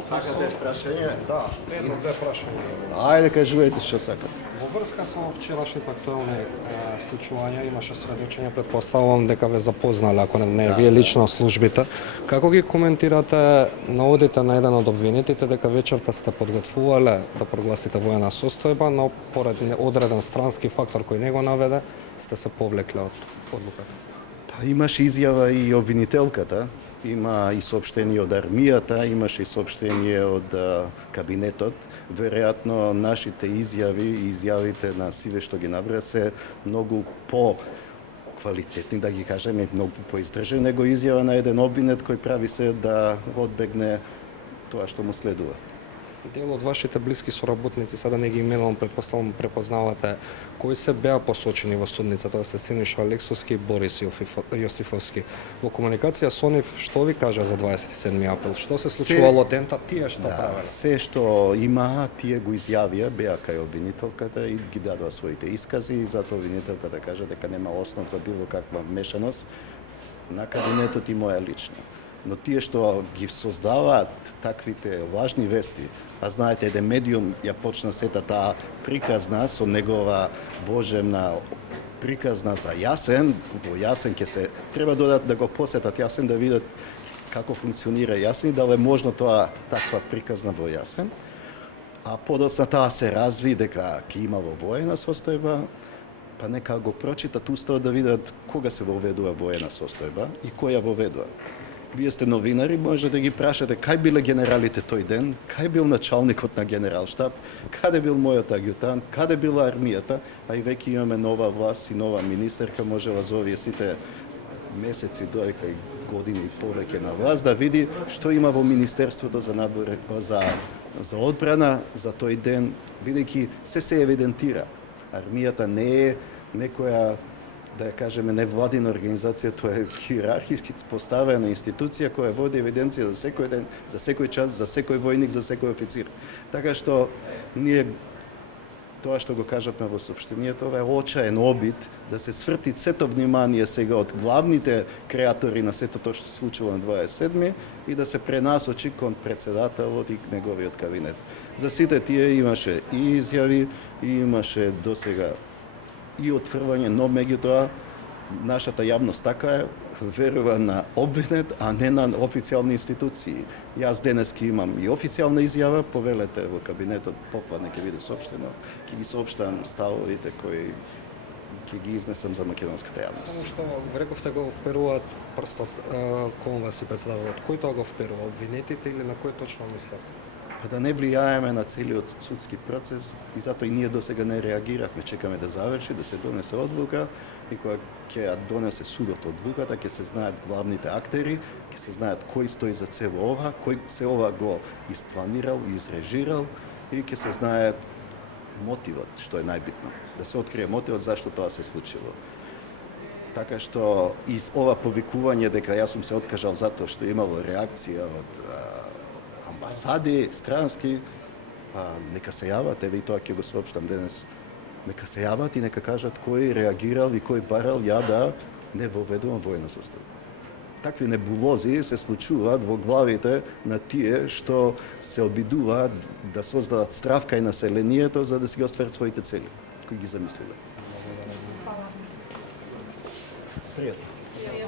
Сакате прашање? Да, две прашања. Ајде кажувајте што сакате. Во врска со вчерашните актуелни случувања имаше сведочења, претпоставувам дека ве запознале, ако не вие лично службите. Како ги коментирате наводите на еден од обвинетите дека вечерта сте подготвувале да прогласите воена состојба, но поради одреден странски фактор кој не го наведе, сте се повлекле од одлуката? Па имаше изјава и обвинителката, има и соопштение од армијата, имаше и соопштение од кабинетот. Веројатно нашите изјави и изјавите на сиве што ги набра се многу по-квалитетни, да ги кажеме, многу поиздржани него изјава на еден обвинет кој прави се да одбегне тоа што му следува. Дел од вашите блиски соработници, сега не ги именувам, предпоставам препознавате, кои се беа посочени во судница, тоа се Синиша Алексовски и Борис Јосифовски. Во комуникација со нив, што ви кажа за 27 април? Што се случувало дента, тие што правеле? Се што имаа, тие го изјавија, беа кај обвинителката и ги дадоа своите искази и затоа обвинителката кажа дека нема основ за било каква вмешаност на кабинетот и моја лично. Но тие што ги создаваат таквите важни вести, а знаете, еден медиум ја почна сета таа приказна со негова божемна приказна за Јасен, во Јасен ќе се треба да го посетат Јасен да видат како функционира Јасен и дали е можно тоа таква приказна во Јасен. А подоцна таа се разви дека ќе имало воена состојба, па нека го прочитат уставот да видат кога се воведува воена состојба и кој ја воведува. Вие сте новинари, може да ги прашате кај биле генералите тој ден, кај бил началникот на генералштаб, каде бил мојот аѓутант, каде била армијата, а и веќе имаме нова власт и нова министерка, можела за овие сите месеци доека и години и повеќе на власт да види што има во Министерството за одбрана за тој ден, бидејќи се евидентира. Армијата не е некоја, да ја кажеме, невладина организација, тоа е хиерархиски поставена институција која води евиденција за секој ден, за секој час, за секој војник, за секој официр. Така што ние тоа што го кажавме во соопштението, ова е очаен обид да се сврти сето внимание сега од главните креатори на сето тоа што се случило на 27 и да се пренасочи кон претседателот и неговиот кабинет. За сите тие имаше и изјави, и имаше досега и отфрвање, но меѓутоа нашата јавност така е, верува на обвинет, а не на официјални институции. Јас денески имам и официјална изјава, повелете во кабинетот, попладне ќе биде соопштено, ќе ги соопштам ставовите кои ќе ги изнесам за македонската јавност. Само што рековте го вперуваат прстот кон вас и председателот. Кој тоа го вперува, обвинетите или на кој точно мислевте? Па да не влијаеме на целиот судски процес и затоа и ние досега не реагиравме, чекаме да заврши, да се донесе одлука и кога ќе ја донесе судот одлуката, ќе се знаат главните актери, ќе се знаат кој стои за цело ова, кој се ова го испланирал и изрежирал и ќе се знае мотивот, што е најбитно, да се открие мотивот зашто тоа се случило. Така што и ова повикување дека јас сум се откажал затоа што имало реакција од амбасади, странски, па нека се јават, еве и тоа ќе го соопштам денес. Нека се јават и нека кажат кој реагирал и кој барал ја да не воведувам воена состојба. Такви небулози се случуваат во главите на тие што се обидуваат да создадат страв кај населението за да си ги остварат своите цели, кои ги замислиле. Пријатно.